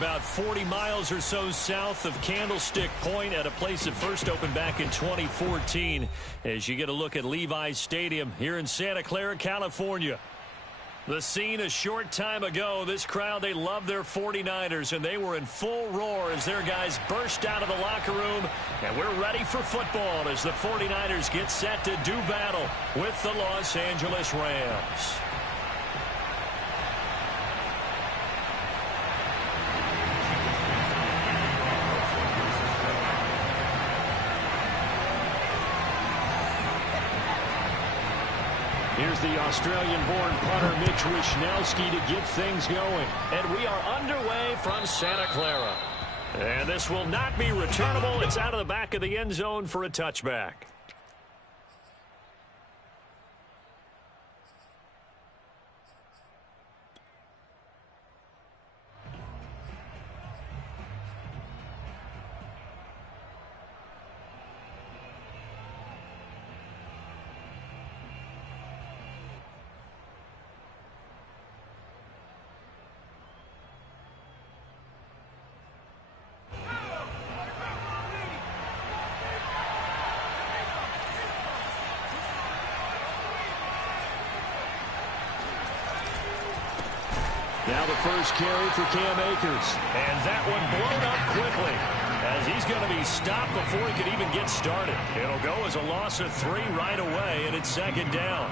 about 40 miles or so south of Candlestick Point at a place that first opened back in 2014 as you get a look at Levi's Stadium here in Santa Clara, California. The scene a short time ago, this crowd, they love their 49ers, and they were in full roar as their guys burst out of the locker room, and we're ready for football as the 49ers get set to do battle with the Los Angeles Rams. Here's the Australian-born punter Mitch Wishnowsky to get things going. And we are underway from Santa Clara. And this will not be returnable. It's out of the back of the end zone for a touchback. Now the first carry for Cam Akers. And that one blown up quickly as he's going to be stopped before he can even get started. It'll go as a loss of 3 right away, and it's second down.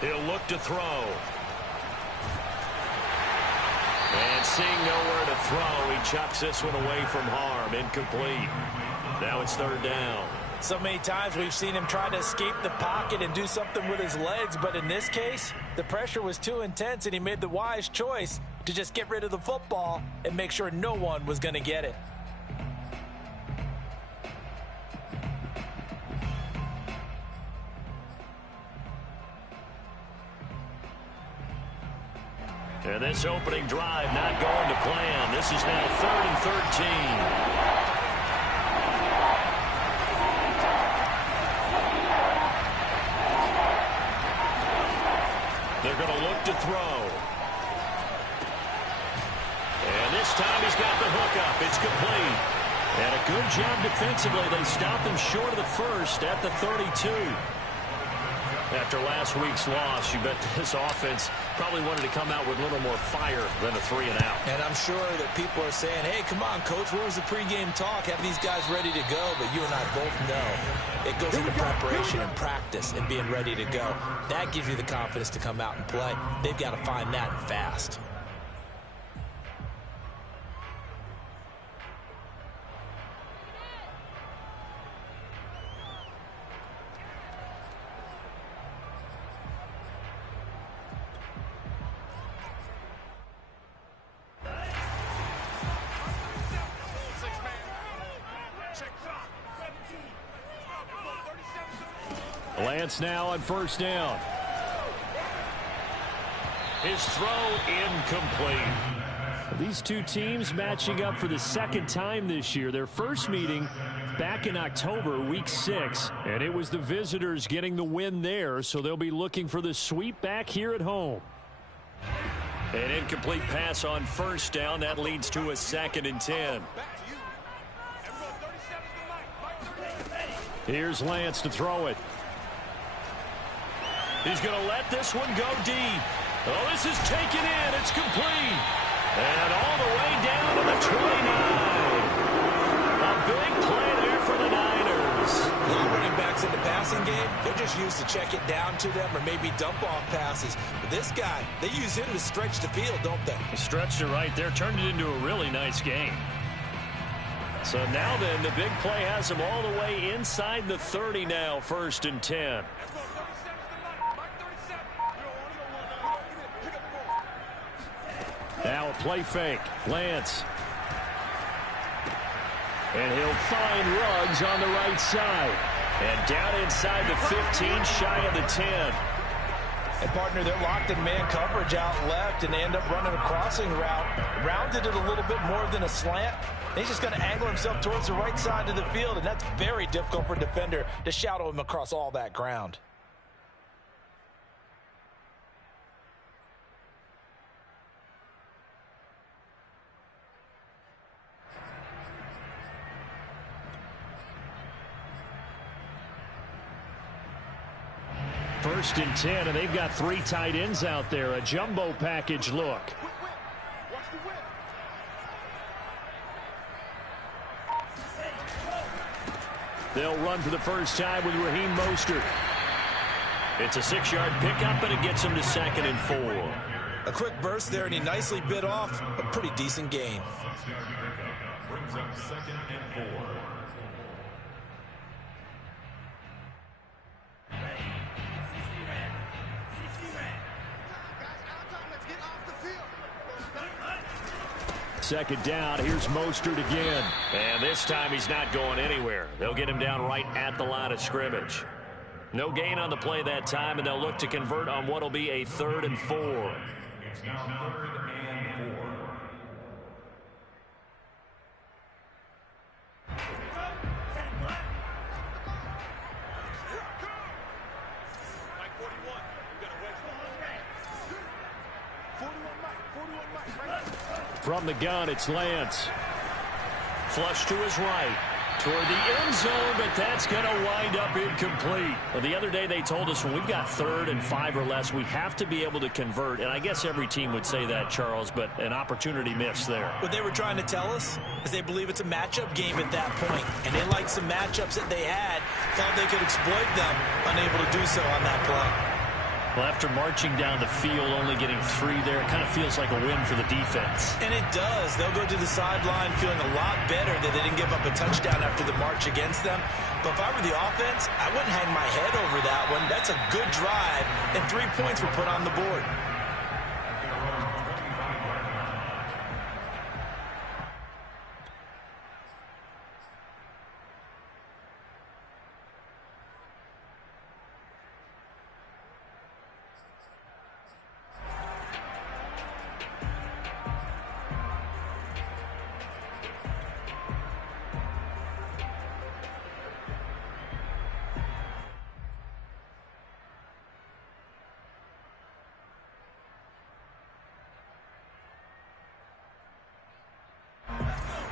He'll look to throw. And seeing nowhere to throw, he chucks this one away from harm. Incomplete. Now it's third down. So many times we've seen him try to escape the pocket and do something with his legs, but in this case, the pressure was too intense and he made the wise choice to just get rid of the football and make sure no one was going to get it. And this opening drive not going to plan. This is now 3rd and 13. They're going to look to throw. And this time he's got the hook up. It's complete. And a good job defensively. They stopped him short of the first at the 32. After last week's loss, you bet this offense probably wanted to come out with a little more fire than a 3-and-out. And I'm sure that people are saying, hey, come on, Coach, where was the pregame talk? Have these guys ready to go? But you and I both know it goes into preparation and practice and being ready to go. That gives you the confidence to come out and play. They've got to find that fast. Lance now on first down. His throw incomplete. These two teams matching up for the second time this year. Their first meeting back in October, week 6. And it was the visitors getting the win there, so they'll be looking for the sweep back here at home. An incomplete pass on first down. That leads to a 2nd and 10. Here's Lance to throw it. He's going to let this one go deep. Oh, this is taken in. It's complete. And all the way down to the 29. A big play there for the Niners. A lot of running backs in the passing game, they're just used to check it down to them or maybe dump off passes. But this guy, they use him to stretch the field, don't they? Stretched it right there. Turned it into a really nice game. So now then, the big play has him all the way inside the 30 now, 1st and 10. Now a play fake. Lance. And he'll find Ruggs on the right side. And down inside the 15, shy of the 10. And, partner, they're locked in man coverage out left, and they end up running a crossing route. Rounded it a little bit more than a slant. He's just going to angle himself towards the right side of the field, and that's very difficult for a defender to shadow him across all that ground. First and 10, and they've got 3 tight ends out there. A jumbo package look. They'll run for the first time with Raheem Mostert. It's a 6-yard pickup, and it gets him to 2nd and 4. A quick burst there, and he nicely bit off a pretty decent gain. Brings up 2nd and 4. Second down, here's Mostert again. And this time he's not going anywhere. They'll get him down right at the line of scrimmage. No gain on the play that time, and they'll look to convert on what will be a 3rd and 4. It's now 3rd and 4. From the gun, it's Lance. Flush to his right. Toward the end zone, but that's going to wind up incomplete. Well, the other day they told us when we've got 3rd and 5 or less, we have to be able to convert. And I guess every team would say that, Charles, but an opportunity missed there. What they were trying to tell us is they believe it's a matchup game at that point. And they liked some matchups that they had, thought they could exploit them, unable to do so on that play. Well, after marching down the field, only getting 3 there, it kind of feels like a win for the defense. And it does. They'll go to the sideline feeling a lot better that they didn't give up a touchdown after the march against them. But if I were the offense, I wouldn't hang my head over that one. That's a good drive, and 3 points were put on the board.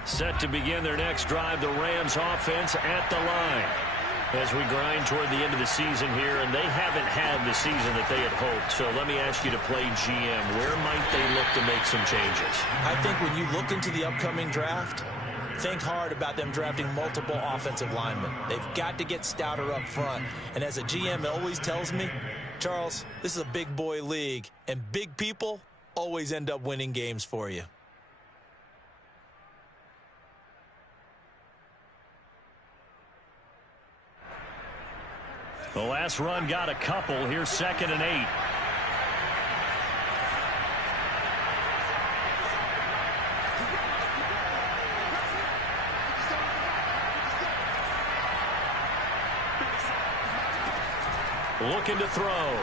Set to begin their next drive, the Rams offense at the line. As we grind toward the end of the season here, and they haven't had the season that they had hoped. So let me ask you to play GM. Where might they look to make some changes? I think when you look into the upcoming draft, think hard about them drafting multiple offensive linemen. They've got to get stouter up front. And as a GM always tells me, Charles, this is a big boy league, and big people always end up winning games for you. The last run got a couple. Here's 2nd and 8. Looking to throw.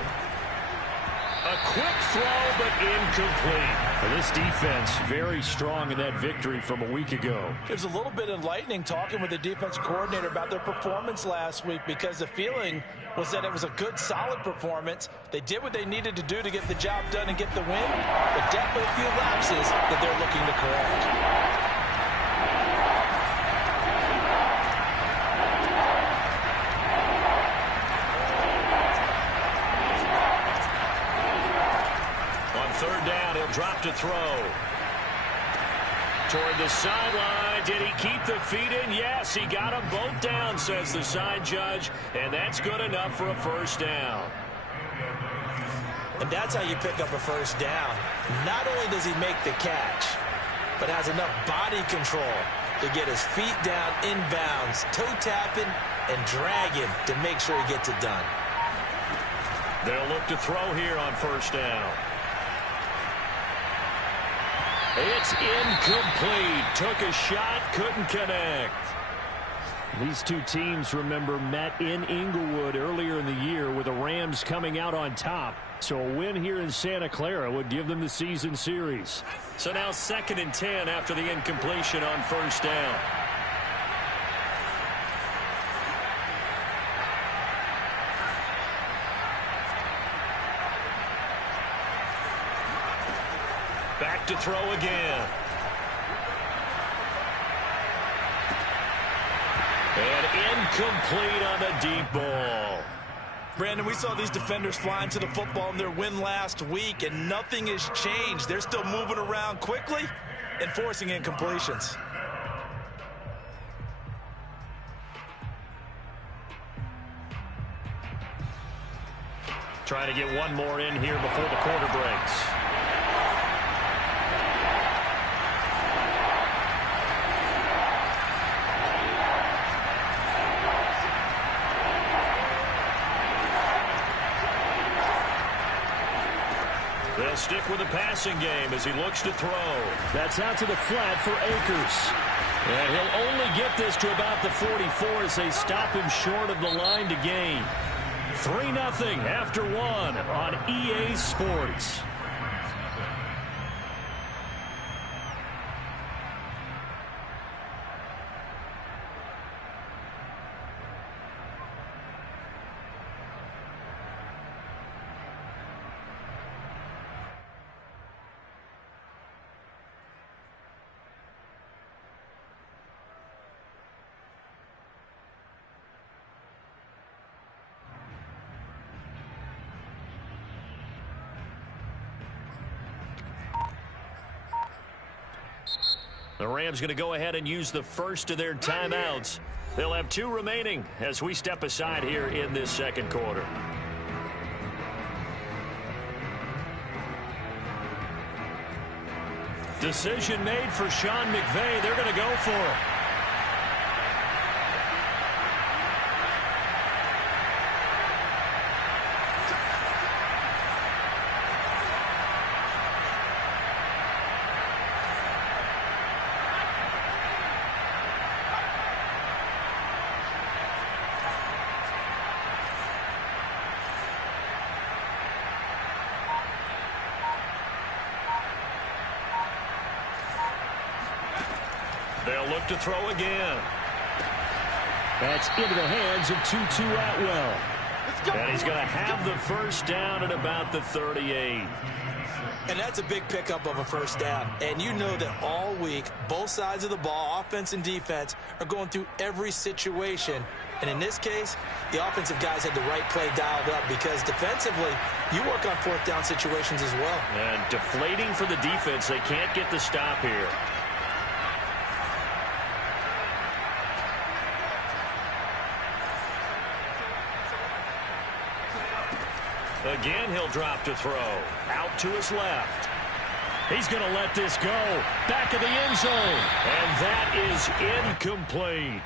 A quick throw, but incomplete. This defense very strong in that victory from a week ago. There's a little bit enlightening talking with the defense coordinator about their performance last week, because the feeling was that it was a good, solid performance. They did what they needed to do to get the job done and get the win, but definitely a few lapses that they're looking to correct. Drop to throw. Toward the sideline. Did he keep the feet in? Yes, he got them both down, says the side judge. And that's good enough for a first down. And that's how you pick up a first down. Not only does he make the catch, but has enough body control to get his feet down inbounds, toe tapping and dragging to make sure he gets it done. They'll look to throw here on first down. It's incomplete. Took a shot, couldn't connect. These two teams, remember, met in Inglewood earlier in the year with the Rams coming out on top. So a win here in Santa Clara would give them the season series. So now 2nd and 10 after the incompletion on first down. Back to throw again. And incomplete on the deep ball. Brandon, we saw these defenders flying to the football in their win last week, and nothing has changed. They're still moving around quickly and forcing incompletions. Trying to get one more in here before the quarter breaks. They'll stick with the passing game as he looks to throw. That's out to the flat for Akers. And he'll only get this to about the 44 as they stop him short of the line to gain. 3-0 after one on EA Sports. The Rams going to go ahead and use the first of their timeouts. They'll have 2 remaining as we step aside here in this second quarter. Decision made for Sean McVay. They're going to go for it. They'll look to throw again. That's into the hands of Tutu Atwell. And he's going to have the first down at about the 38. And that's a big pickup of a first down. And you know that all week, both sides of the ball, offense and defense, are going through every situation. And in this case, the offensive guys had the right play dialed up because defensively, you work on 4th down situations as well. And deflating for the defense. They can't get the stop here. Again, he'll drop to throw. Out to his left. He's going to let this go. Back of the end zone. And that is incomplete.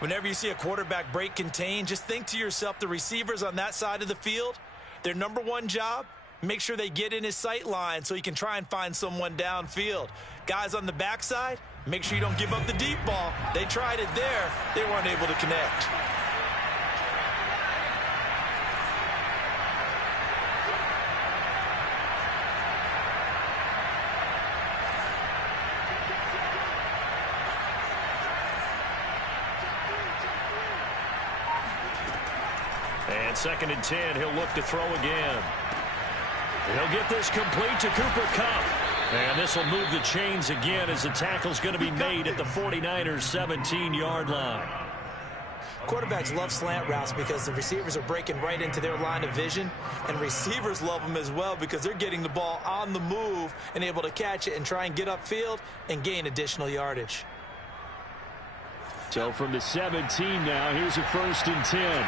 Whenever you see a quarterback break contain, just think to yourself, the receivers on that side of the field, their number one job, make sure they get in his sight line so he can try and find someone downfield. Guys on the backside, make sure you don't give up the deep ball. They tried it there. They weren't able to connect. And 2nd and 10, he'll look to throw again. He'll get this complete to Cooper Kupp. And this will move the chains again as the tackle's going to be made at the 49ers' 17-yard line. Quarterbacks love slant routes because the receivers are breaking right into their line of vision. And receivers love them as well because they're getting the ball on the move and able to catch it and try and get upfield and gain additional yardage. So from the 17 now, here's a 1st and 10.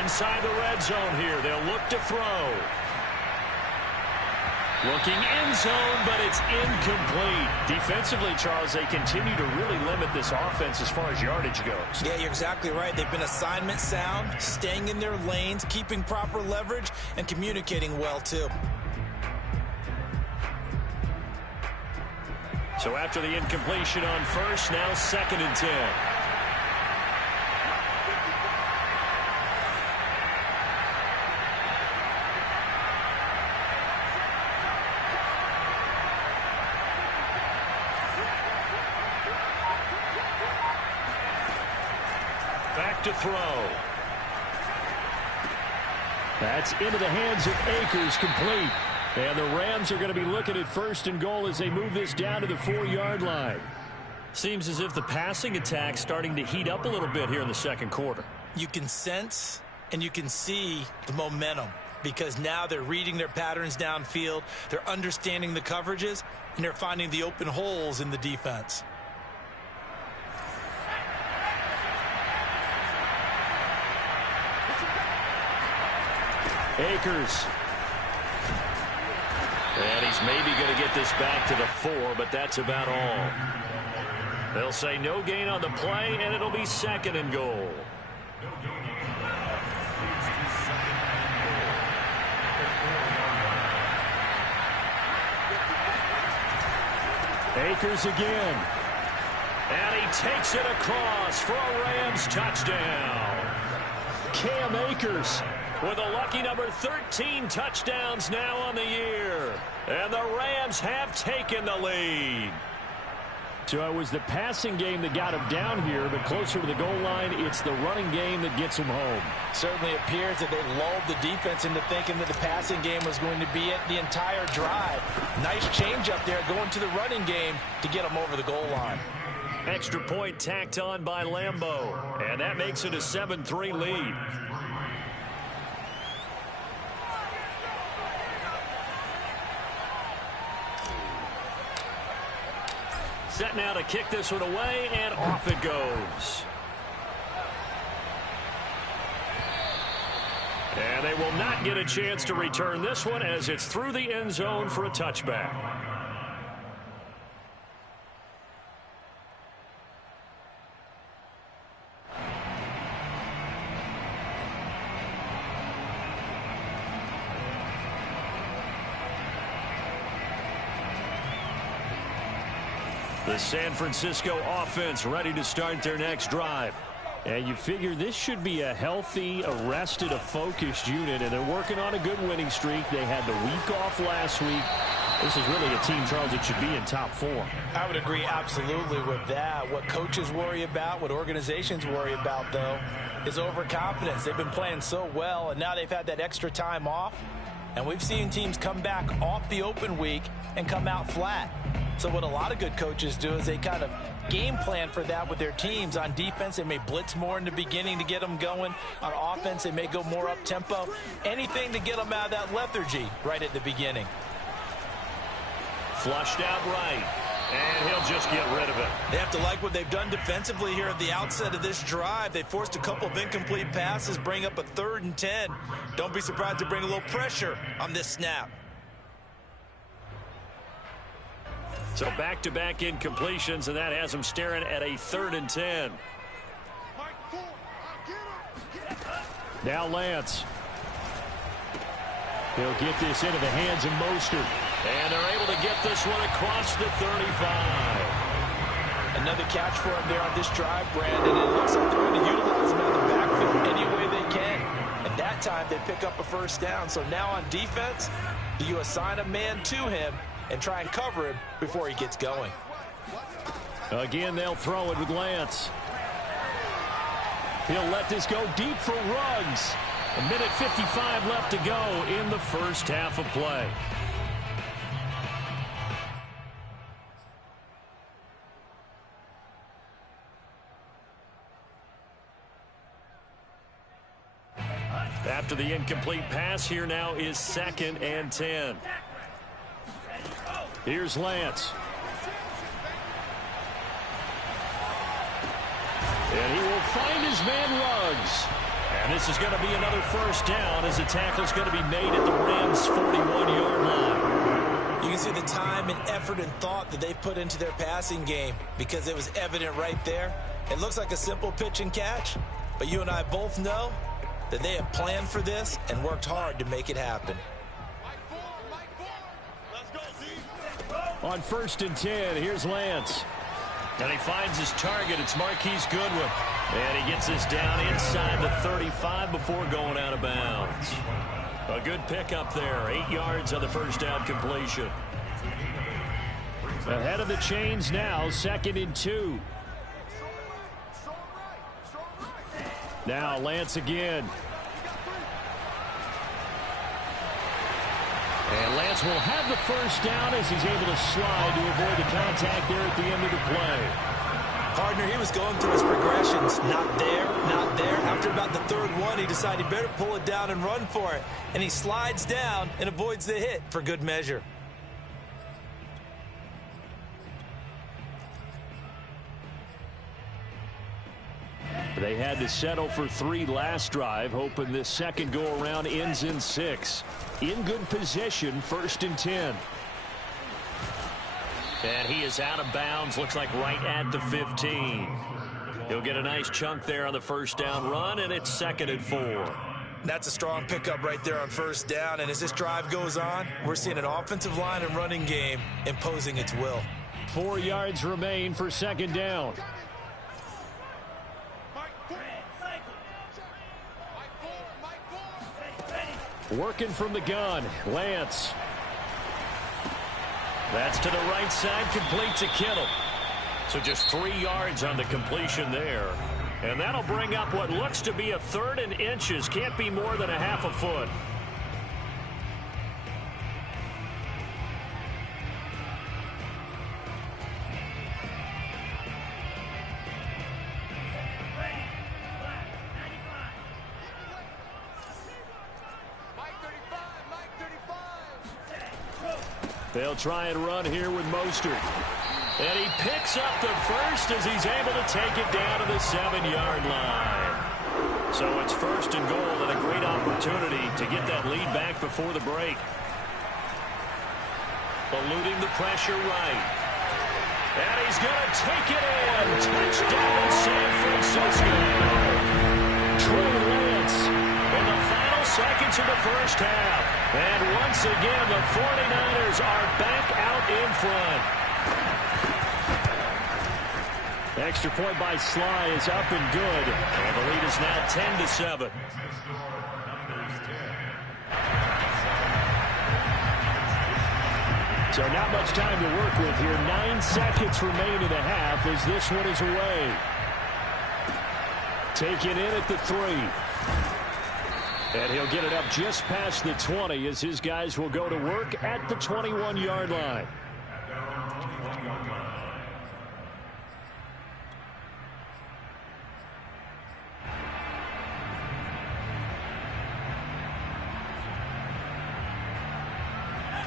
Inside the red zone here, they'll look to throw. Looking end zone, but it's incomplete. Defensively, Charles, they continue to really limit this offense as far as yardage goes. Yeah, you're exactly right. They've been assignment sound, staying in their lanes, keeping proper leverage, and communicating well, too. So after the incompletion on first, now 2nd and 10. Back to throw. That's into the hands of Akers, complete. And the Rams are going to be looking at 1st and goal as they move this down to the 4-yard line. Seems as if the passing attack's starting to heat up a little bit here in the 2nd quarter. You can sense and you can see the momentum because now they're reading their patterns downfield, they're understanding the coverages, and they're finding the open holes in the defense. Akers. And he's maybe going to get this back to the 4, but that's about all. They'll say no gain on the play, and it'll be 2nd and goal. Akers again. And he takes it across for a Rams touchdown. Cam Akers with a lucky number 13 touchdowns now on the year. And the Rams have taken the lead. So it was the passing game that got him down here, but closer to the goal line, it's the running game that gets him home. Certainly appears that they lulled the defense into thinking that the passing game was going to be it the entire drive. Nice change up there going to the running game to get them over the goal line. Extra point tacked on by Lambeau, and that makes it a 7-3 lead. Set now to kick this one away, and off it goes. And they will not get a chance to return this one as it's through the end zone for a touchback. The San Francisco offense ready to start their next drive. And you figure this should be a healthy, arrested, a focused unit, and they're working on a good winning streak. They had the week off last week. This is really a team, Charles, that should be in top 4. I would agree absolutely with that. What coaches worry about, what organizations worry about, though, is overconfidence. They've been playing so well, and now they've had that extra time off. And we've seen teams come back off the open week and come out flat. So what a lot of good coaches do is they kind of game plan for that with their teams. On defense, they may blitz more in the beginning to get them going. On offense, they may go more up-tempo. Anything to get them out of that lethargy right at the beginning. Flushed out right, and he'll just get rid of it. They have to like what they've done defensively here at the outset of this drive. They forced a couple of incomplete passes, bring up a 3rd and 10. Don't be surprised to bring a little pressure on this snap. So back-to-back incompletions, and that has him staring at a 3rd and 10. Now Lance. He'll get this into the hands of Mostert. And they're able to get this one across the 35. Another catch for him there on this drive, Brandon. It looks like they're going to utilize him out of the backfield any way they can. And that time they pick up a 1st down. So now on defense, do you assign a man to him and try and cover him before he gets going? Again, they'll throw it with Lance. He'll let this go deep for Ruggs. 1:55 left to go in the first half of play. After the incomplete pass, here now is 2nd and 10. Here's Lance. And he will find his man Ruggs. And this is going to be another 1st down as the tackle's going to be made at the Rams' 41-yard line. can see the time and effort and thought that they put into their passing game because it was evident right there. It looks like a simple pitch and catch, but you and I both know that they have planned for this and worked hard to make it happen. On 1st and 10, here's Lance. And he finds his target. It's Marquise Goodwin. And he gets this down inside the 35 before going out of bounds. A good pickup there. 8 yards on the first down completion. Ahead of the chains now, 2nd and 2. Now Lance again. And Lance will have the first down as he's able to slide to avoid the contact there at the end of the play. Partner, he was going through his progressions. Not there, not there. After about the 3rd one, he decided he better pull it down and run for it. And he slides down and avoids the hit for good measure. They had to settle for 3 last drive, hoping this second go-around ends in 6. In good position, 1st and 10. And he is out of bounds, looks like right at the 15. He'll get a nice chunk there on the first down run, and it's 2nd and 4. That's a strong pickup right there on first down, and as this drive goes on, we're seeing an offensive line and running game imposing its will. 4 yards remain for 2nd down. Working from the gun, Lance. That's to the right side, complete to Kittle. So just 3 yards on the completion there. And that'll bring up what looks to be a 3rd and inches. Can't be more than a half a foot. They'll try and run here with Mostert. And he picks up the first as he's able to take it down to the 7-yard line. So it's 1st and goal and a great opportunity to get that lead back before the break. Eluding the pressure right. And he's going to take it in. Touchdown, San Francisco. Trey Lance in the final seconds of the first half. And once again, the 49ers are back out in front. Extra point by Sly is up and good. And the lead is now 10-7. So not much time to work with here. 9 seconds remain in the half as this one is away. Take it in at the 3. And he'll get it up just past the 20 as his guys will go to work at the 21-yard line.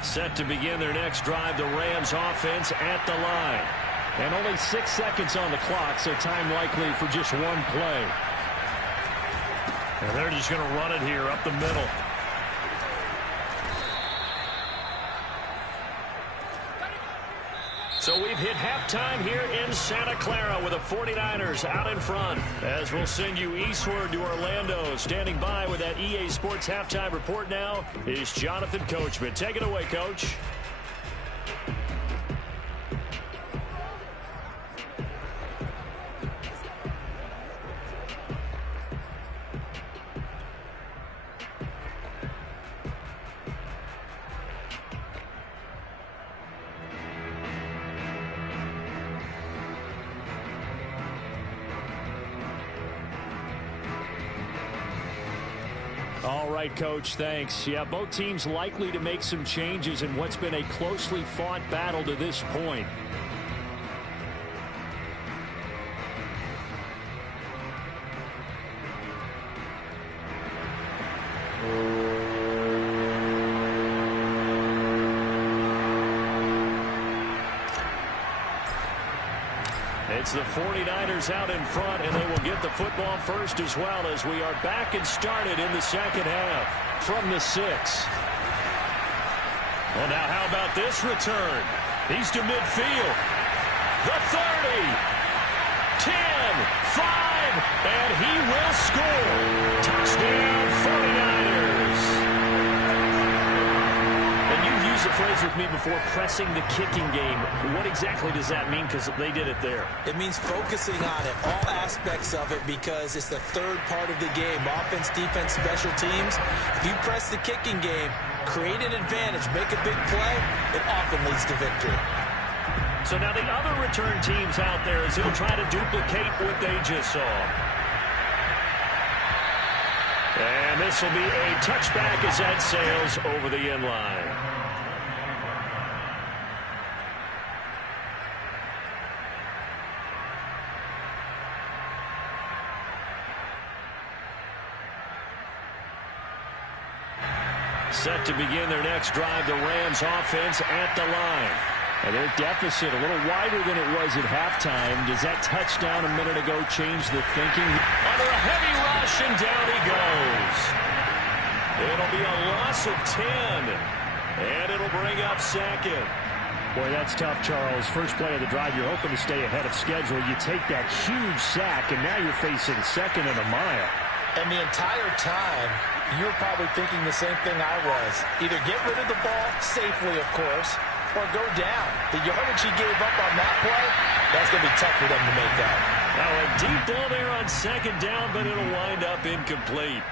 Set to begin their next drive, the Rams offense at the line. And only 6 seconds on the clock, so time likely for just one play. And they're just going to run it here up the middle. So we've hit halftime here in Santa Clara with the 49ers out in front. As we'll send you eastward to Orlando. Standing by with that EA Sports halftime report now is Jonathan Coachman. Take it away, Coach. All right, Coach, thanks. Yeah, both teams likely to make some changes in what's been a closely fought battle to this point. It's the 49ers out in front, and they will get the football first as well as we are back and started in the second half from the 6. Well, now how about this return? He's to midfield. The 30. 10. 5. And he will score. Touchdown 49ers. And you've used the phrase with me before, pressing the kicking game. What exactly does that mean? Because they did it there. It means focusing on it, all aspects of it, because it's the third part of the game. Offense, defense, special teams. If you press the kicking game, create an advantage, make a big play, it often leads to victory. So now the other return teams out there as he'll try to duplicate what they just saw. And this will be a touchback as that sails over the end line. Set to begin their next drive, the Rams offense at the line. And their deficit a little wider than it was at halftime. Does that touchdown a minute ago change the thinking? Under a heavy rush, and down he goes. It'll be a loss of 10. And it'll bring up second. Boy, that's tough, Charles. First play of the drive, you're hoping to stay ahead of schedule. You take that huge sack, and now you're facing second and a mile. And the entire time, you're probably thinking the same thing I was. Either get rid of the ball safely, of course, or go down. The yardage he gave up on that play, that's going to be tough for them to make up. Now a deep ball there on second down, but it'll wind up incomplete.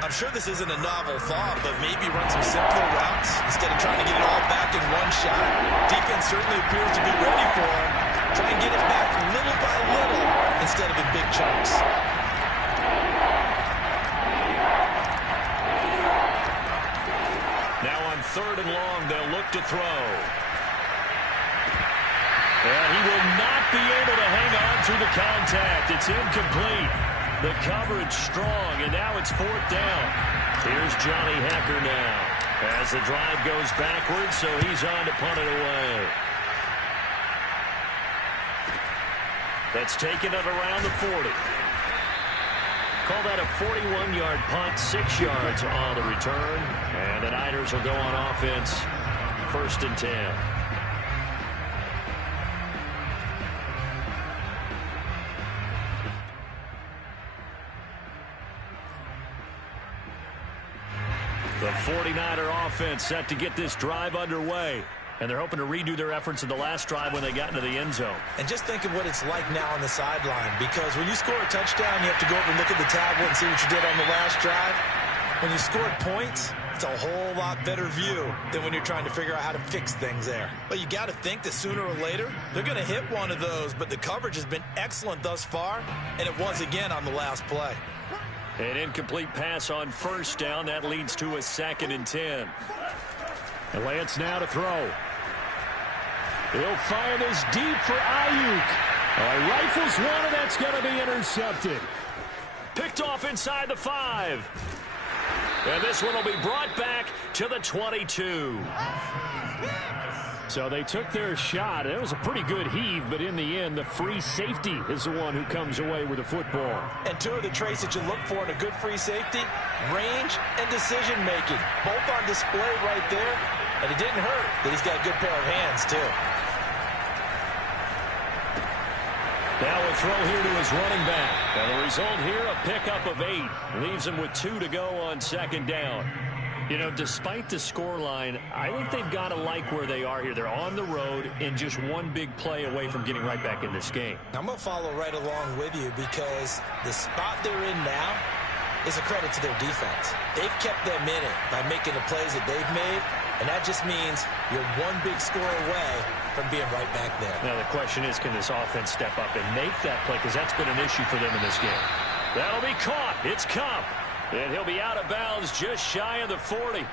I'm sure this isn't a novel thought, but maybe run some simpler routes instead of trying to get it all back in one shot. Defense certainly appears to be ready for him. Try and get it back little by little instead of in big chunks. Now on 3rd and long, they'll look to throw. And he will not be able to hang on through the contact. It's incomplete. The coverage strong, and now it's 4th down. Here's Johnny Hecker now as the drive goes backwards, so he's on to punt it away. That's taken at around the 40. Call that a 41-yard punt, 6 yards on the return. And the Niners will go on offense, 1st and 10. The 49er offense set to get this drive underway. And they're hoping to redo their efforts in the last drive when they got into the end zone. And just think of what it's like now on the sideline, because when you score a touchdown, you have to go over and look at the tablet and see what you did on the last drive. When you scored points, it's a whole lot better view than when you're trying to figure out how to fix things there. But you got to think that sooner or later, they're going to hit one of those, but the coverage has been excellent thus far, and it was again on the last play. An incomplete pass on 1st down. That leads to a 2nd and 10. And Lance now to throw. He'll fire this deep for Ayuk. Rifles one, and that's going to be intercepted. Picked off inside the 5. And this one will be brought back to the 22. So they took their shot. It was a pretty good heave, but in the end, the free safety is the one who comes away with the football. And two of the traits that you look for in a good free safety, range and decision-making. Both on display right there. And it didn't hurt that he's got a good pair of hands, too. Now a throw here to his running back. And the result here, a pickup of 8. Leaves him with 2 to go on 2nd down. You know, despite the scoreline, I think they've got to like where they are here. They're on the road and just one big play away from getting right back in this game. I'm going to follow right along with you because the spot they're in now is a credit to their defense. They've kept them in it by making the plays that they've made, and that just means you're one big score away from being right back there. Now the question is, can this offense step up and make that play? Because that's been an issue for them in this game. That'll be caught. It's Cup. And he'll be out of bounds just shy of the 40.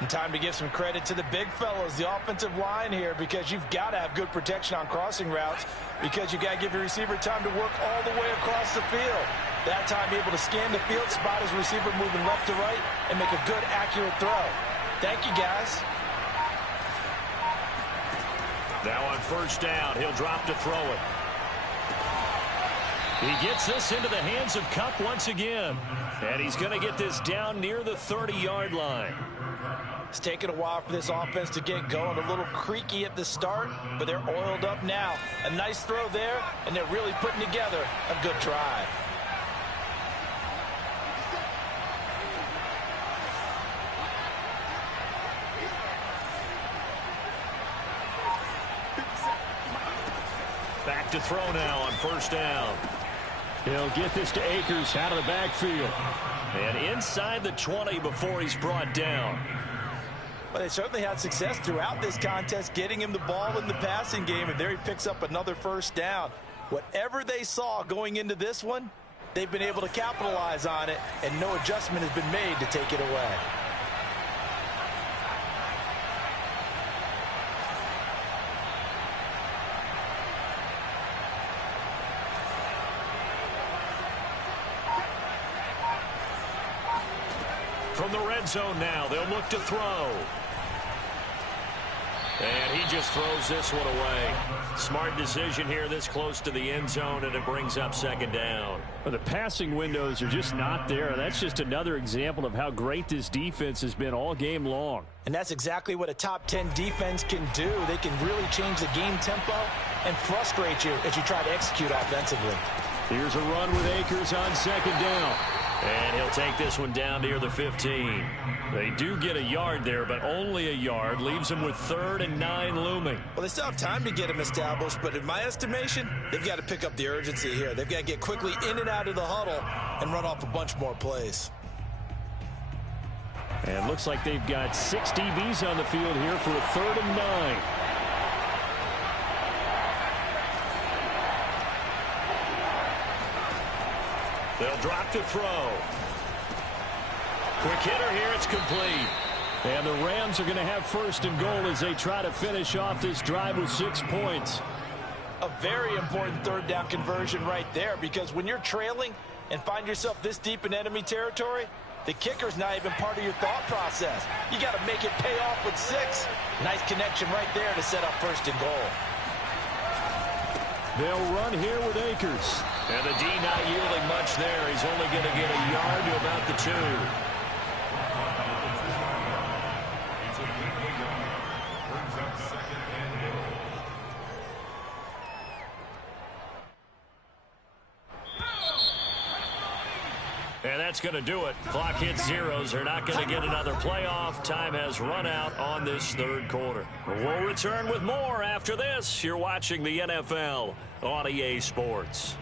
And time to give some credit to the big fellows, the offensive line here, because you've got to have good protection on crossing routes, because you've got to give your receiver time to work all the way across the field. That time able to scan the field, spot his receiver moving left to right, and make a good, accurate throw. Thank you, guys. Now on 1st down, he'll drop to throw it. He gets this into the hands of Cup once again. And he's going to get this down near the 30-yard line. It's taken a while for this offense to get going. A little creaky at the start, but they're oiled up now. A nice throw there, and they're really putting together a good drive. Back to throw now on first down. He'll get this to Akers out of the backfield. And inside the 20 before he's brought down. Well, they certainly had success throughout this contest getting him the ball in the passing game, and there he picks up another first down. Whatever they saw going into this one, they've been able to capitalize on it, and no adjustment has been made to take it away. From the red zone now, they'll look to throw. And he just throws this one away. Smart decision here this close to the end zone, and it brings up second down. Well, the passing windows are just not there. That's just another example of how great this defense has been all game long. And that's exactly what a top 10 defense can do. They can really change the game tempo and frustrate you as you try to execute offensively. Here's a run with Akers on second down. And he'll take this one down near the 15. They do get a yard there, but only a yard. Leaves him with 3rd and 9 looming. Well, they still have time to get him established, but in my estimation, they've got to pick up the urgency here. They've got to get quickly in and out of the huddle and run off a bunch more plays. And looks like they've got 6 DBs on the field here for a 3rd and 9. They'll drop to throw. Quick hitter here. It's complete. And the Rams are going to have 1st and goal as they try to finish off this drive with 6 points. A very important 3rd down conversion right there, because when you're trailing and find yourself this deep in enemy territory, the kicker's not even part of your thought process. You got to make it pay off with 6. Nice connection right there to set up 1st and goal. They'll run here with Akers. And the D not yielding much there. He's only going to get a yard to about the 2. And that's going to do it. Clock hits zeros. They're not going to get another playoff. Time has run out on this 3rd quarter. We'll return with more after this. You're watching the NFL on EA Sports.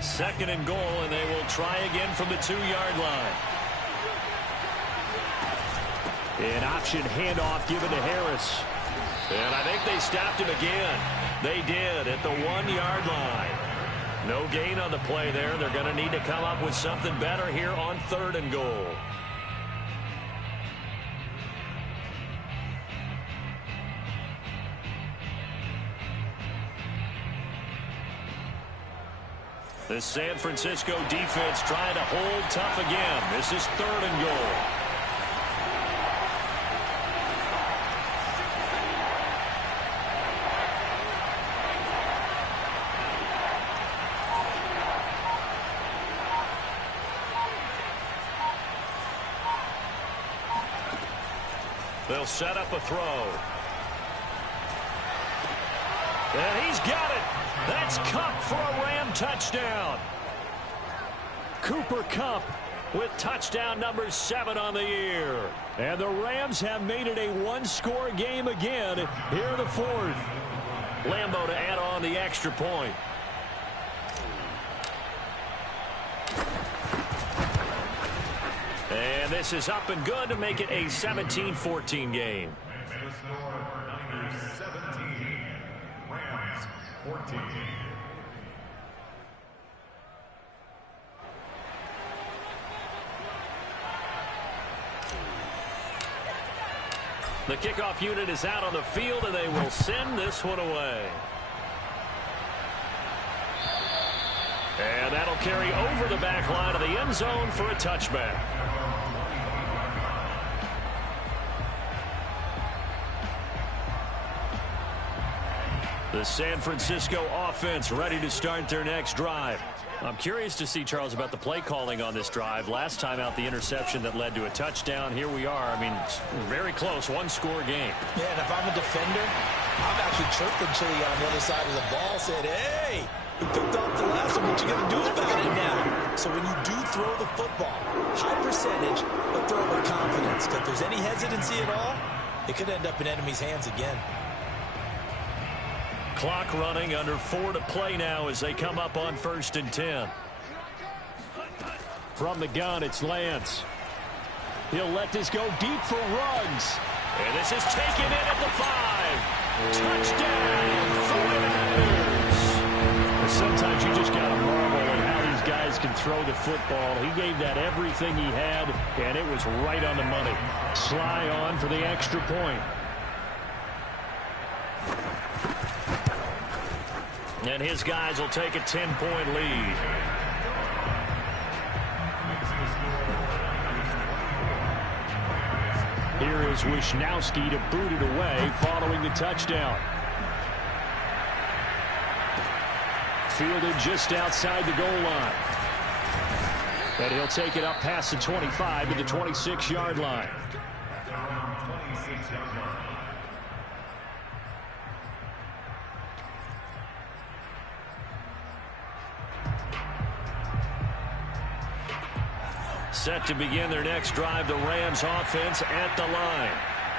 2nd and goal, and they will try again from the 2-yard line. An option handoff given to Harris. And I think they stopped him again. They did at the 1-yard line. No gain on the play there. They're going to need to come up with something better here on 3rd and goal. The San Francisco defense trying to hold tough again. This is 3rd and goal. They'll set up a throw. And he's got it. That's Kupp for a Ram touchdown. Cooper Kupp with touchdown number 7 on the year. And the Rams have made it a 1-score game again here in the 4th. Lambo to add on the extra point. And this is up and good to make it a 17-14 game. The score, Niners 17, Rams 14. The kickoff unit is out on the field, and they will send this one away. And that'll carry over the back line of the end zone for a touchback. The San Francisco offense ready to start their next drive. I'm curious to see, Charles, about the play calling on this drive. Last time out, the interception that led to a touchdown. Here we are. I mean, it's very close, one-score game. Yeah, and if I'm a defender, I'm actually chirping Chili on the other side of the ball, saying, hey, we picked off the last one. What you going to do about it now? So when you do throw the football, high percentage, but throw it with confidence. Because if there's any hesitancy at all, it could end up in enemy's hands again. Clock running, under 4 to play now as they come up on 1st and 10. From the gun, it's Lance. He'll let this go deep for runs. And this is taken in at the 5. Touchdown, 49ers. Sometimes you just got to marvel at how these guys can throw the football. He gave that everything he had, and it was right on the money. Sly on for the extra point. And his guys will take a 10-point lead. Here is Wisnowski to boot it away following the touchdown. Fielded just outside the goal line. And he'll take it up past the 25 to the 26-yard line. Set to begin their next drive, the Rams offense at the line.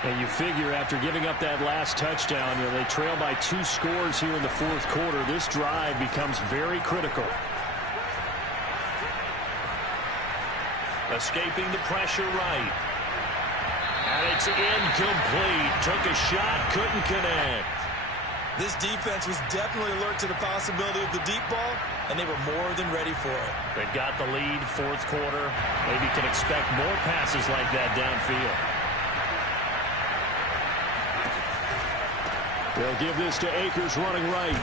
And you figure after giving up that last touchdown, they trail by 2 scores here in the 4th quarter. This drive becomes very critical. Escaping the pressure right. And it's incomplete. Took a shot, couldn't connect. This defense was definitely alert to the possibility of the deep ball, and they were more than ready for it. They've got the lead, 4th quarter. Maybe can expect more passes like that downfield. They'll give this to Akers running right.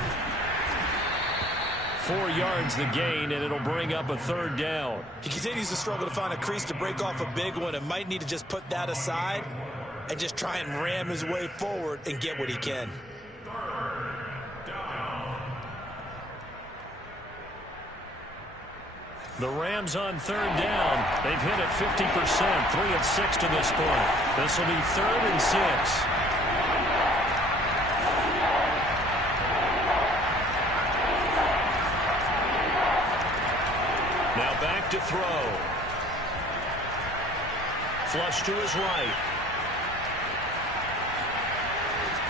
4 yards the gain, and it'll bring up a 3rd down. He continues to struggle to find a crease to break off a big one and might need to just put that aside and just try and ram his way forward and get what he can. The Rams on 3rd down. They've hit it 50%, 3 of 6 to this point. This will be 3rd and 6. Now back to throw. Flush to his right.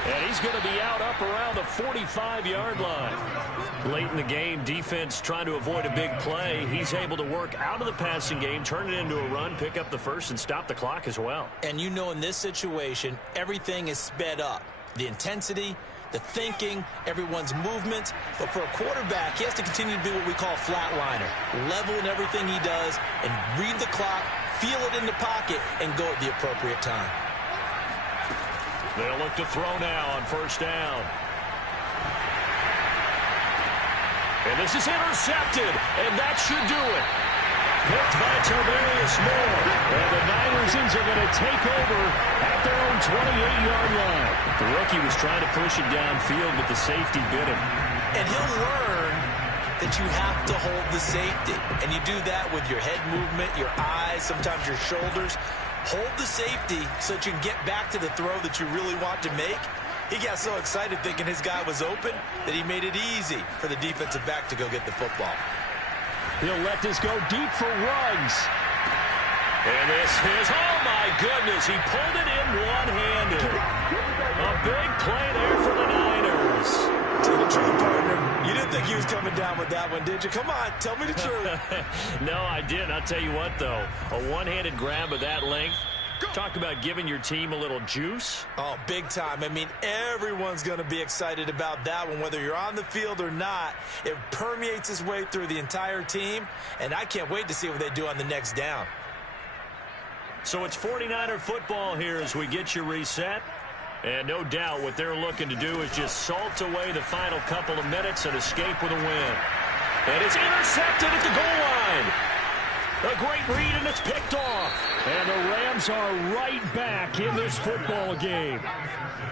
And he's going to be out up around the 45-yard line. Late in the game, defense trying to avoid a big play. He's able to work out of the passing game, turn it into a run, pick up the first, and stop the clock as well. And you know in this situation, everything is sped up. The intensity, the thinking, everyone's movement. But for a quarterback, he has to continue to be what we call a flatliner. Level in everything he does and read the clock, feel it in the pocket, and go at the appropriate time. They'll look to throw now on 1st down. And this is intercepted, and that should do it. Picked by Tavarius Moore. And the Niners are going to take over at their own 28-yard line. The rookie was trying to push it downfield, but the safety bit him. And he'll learn that you have to hold the safety. And you do that with your head movement, your eyes, sometimes your shoulders. Hold the safety so that you can get back to the throw that you really want to make. He got so excited thinking his guy was open that he made it easy for the defensive back to go get the football. He'll let this go deep for runs. And this is, oh my goodness, he pulled it in one-handed. A big play there for the Niners. Tell the truth, partner. You didn't think he was coming down with that one, did you? Come on, tell me the truth. No, I didn't. I'll tell you what, though. A one-handed grab of that length. Talk about giving your team a little juice. Oh, big time. I mean, everyone's going to be excited about that one, whether you're on the field or not. It permeates its way through the entire team, and I can't wait to see what they do on the next down. So it's 49er football here as we get you reset. And no doubt what they're looking to do is just salt away the final couple of minutes and escape with a win. And it's intercepted at the goal line. A great read, and it's picked off. And the Rams are right back in this football game.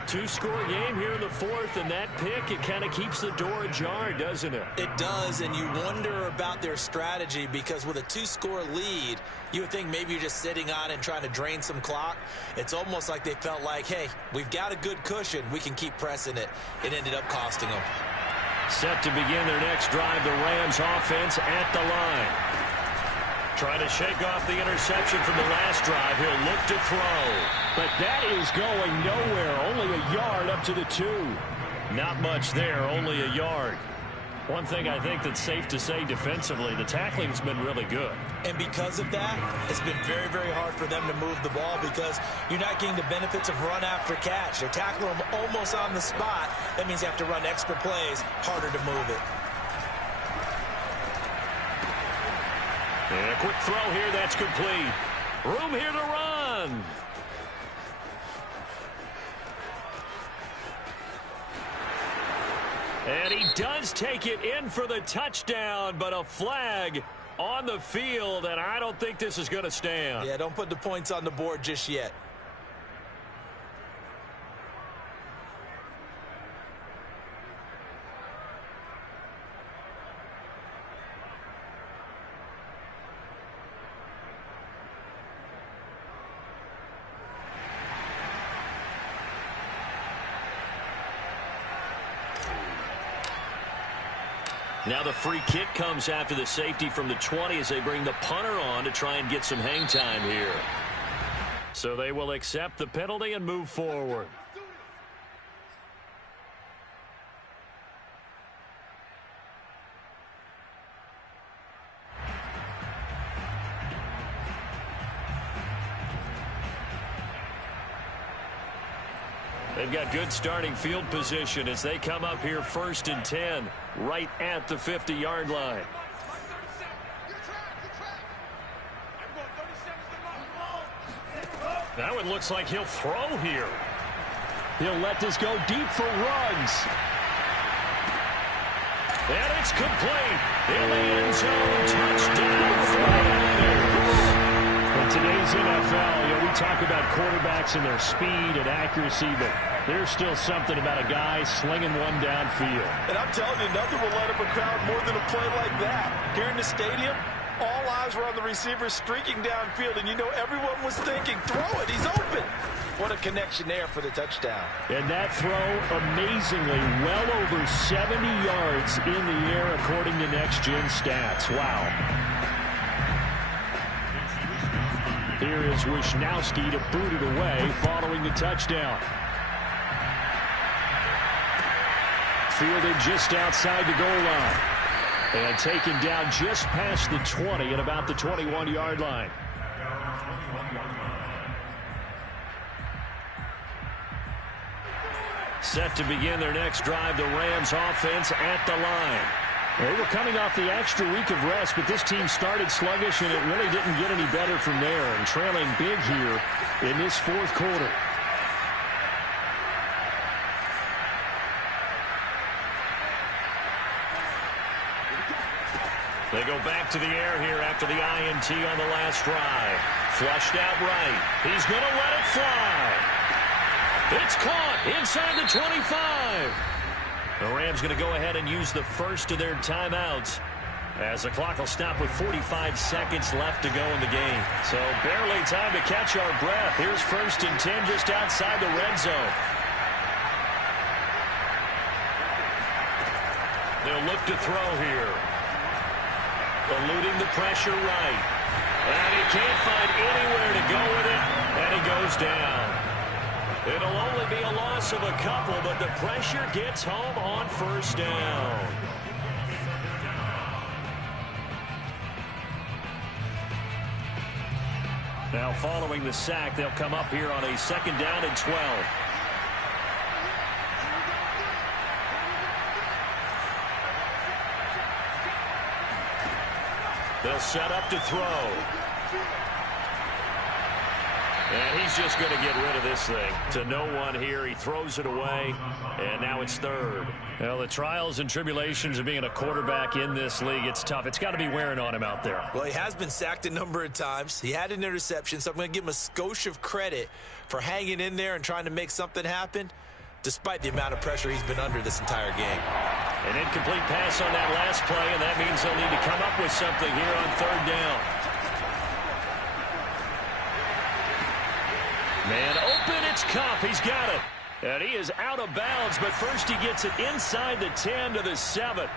Two-score game here in the fourth, and that pick, it kind of keeps the door ajar, doesn't it? It does, and you wonder about their strategy because with a two-score lead, you would think maybe you're just sitting on it and trying to drain some clock. It's almost like they felt like, hey, we've got a good cushion. We can keep pressing it. It ended up costing them. Set to begin their next drive, the Rams offense at the line. Trying to shake off the interception from the last drive. He'll look to throw. But that is going nowhere. Only a yard up to the 2. Not much there, only a yard. One thing I think that's safe to say defensively, the tackling's been really good. And because of that, it's been very, very hard for them to move the ball because you're not getting the benefits of run after catch. They're tackling them almost on the spot. That means you have to run extra plays, harder to move it. And a quick throw here, that's complete. Room here to run. And he does take it in for the touchdown, but a flag on the field, and I don't think this is going to stand. Yeah, don't put the points on the board just yet. Now the free kick comes after the safety from the 20 as they bring the punter on to try and get some hang time here. So they will accept the penalty and move forward. They've got good starting field position as they come up here 1st and 10, right at the 50-yard line. Now it looks like he'll throw here. He'll let this go deep for Ruggs. And it's complete. In the end zone, touchdown 49ers. In today's NFL, we talk about quarterbacks and their speed and accuracy, but there's still something about a guy slinging one downfield. And I'm telling you, nothing will light up a crowd more than a play like that. Here in the stadium, all eyes were on the receiver streaking downfield, and you know everyone was thinking, throw it, he's open. What a connection there for the touchdown. And that throw, amazingly, well over 70 yards in the air, according to Next Gen Stats. Wow. Here is Wisnowski to boot it away following the touchdown. Fielded just outside the goal line. And taken down just past the 20 at about the 21-yard line. Set to begin their next drive, the Rams offense at the line. They were coming off the extra week of rest, but this team started sluggish, and it really didn't get any better from there, and trailing big here in this fourth quarter. They go back to the air here after the INT on the last drive. Flushed out right. He's going to let it fly. It's caught inside the 25. The Rams going to go ahead and use the first of their timeouts as the clock will stop with 45 seconds left to go in the game. So barely time to catch our breath. Here's 1st and 10 just outside the red zone. They'll look to throw here. Eluding the pressure right. And he can't find anywhere to go with it, and he goes down. It'll only be a loss of a couple, but the pressure gets home on 1st down. Now following the sack, they'll come up here on a 2nd down and 12. They'll set up to throw. And he's just going to get rid of this thing. To no one here. He throws it away, and now it's third. Well, the trials and tribulations of being a quarterback in this league, it's tough. It's got to be wearing on him out there. Well, he has been sacked a number of times. He had an interception, so I'm going to give him a skosh of credit for hanging in there and trying to make something happen, despite the amount of pressure he's been under this entire game. An incomplete pass on that last play, and that means they'll need to come up with something here on third down. Man open, it's Cup. He's got it. And he is out of bounds, but first he gets it inside the 10 to the 7.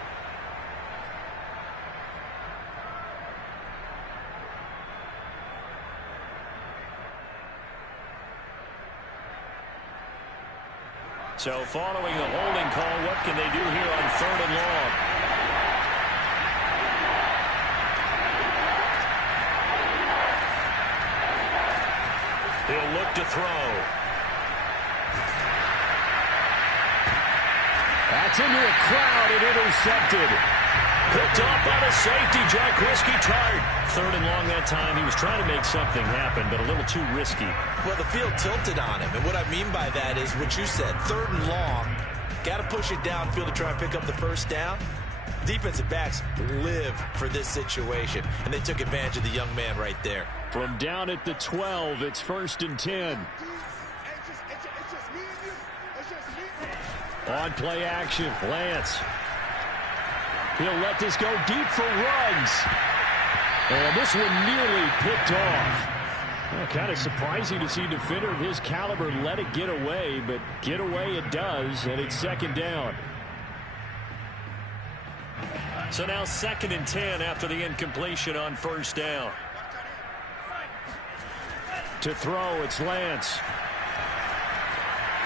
So following the holding call, what can they do here on third and long? He'll look to throw. That's into a crowd and intercepted. Picked off by the safety, Jack Risky Tart. Third and long that time. He was trying to make something happen, but a little too risky. Well, the field tilted on him, and what I mean by that is what you said. Third and long, got to push it downfield to try and pick up the first down. Defensive backs live for this situation, and they took advantage of the young man right there. From down at the 12, it's first and 10. On play action, Lance. He'll let this go deep for Ruggs. And this one nearly picked off. Well, kind of surprising to see a defender of his caliber let it get away, but get away it does, and it's second down. So now second and 10 after the incompletion on first down. To throw, it's Lance.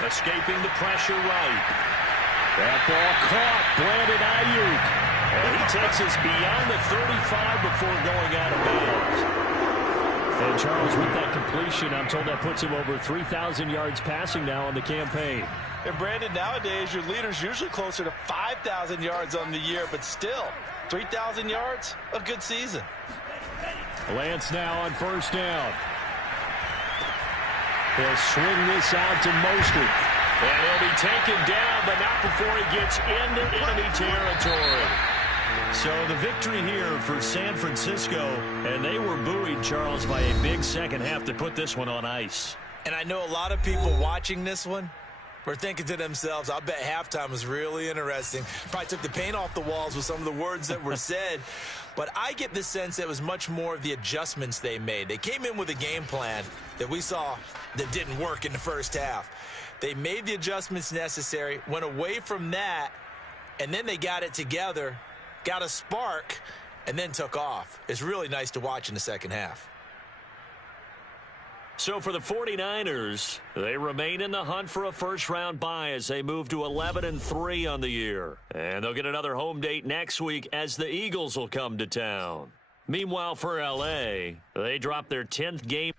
Escaping the pressure right. That ball caught. Brandon Ayuk. And he takes us beyond the 35 before going out of bounds. And Charles, with that completion, I'm told that puts him over 3,000 yards passing now on the campaign. And Brandon, nowadays your leader's usually closer to 5,000 yards on the year, but still, 3,000 yards, a good season. Lance now on first down. He'll swing this out to Mostert. And he'll be taken down, but not before he gets into enemy territory. So the victory here for San Francisco, and they were buoyed, Charles, by a big second half to put this one on ice. And I know a lot of people watching this one were thinking to themselves, I bet halftime was really interesting. Probably took the paint off the walls with some of the words that were said. But I get the sense that it was much more of the adjustments they made. They came in with a game plan that we saw that didn't work in the first half. They made the adjustments necessary, went away from that, and then they got it together, got a spark, and then took off. It's really nice to watch in the second half. So for the 49ers, they remain in the hunt for a first-round bye as they move to 11-3 on the year. And they'll get another home date next week as the Eagles will come to town. Meanwhile, for L.A., they drop their 10th game.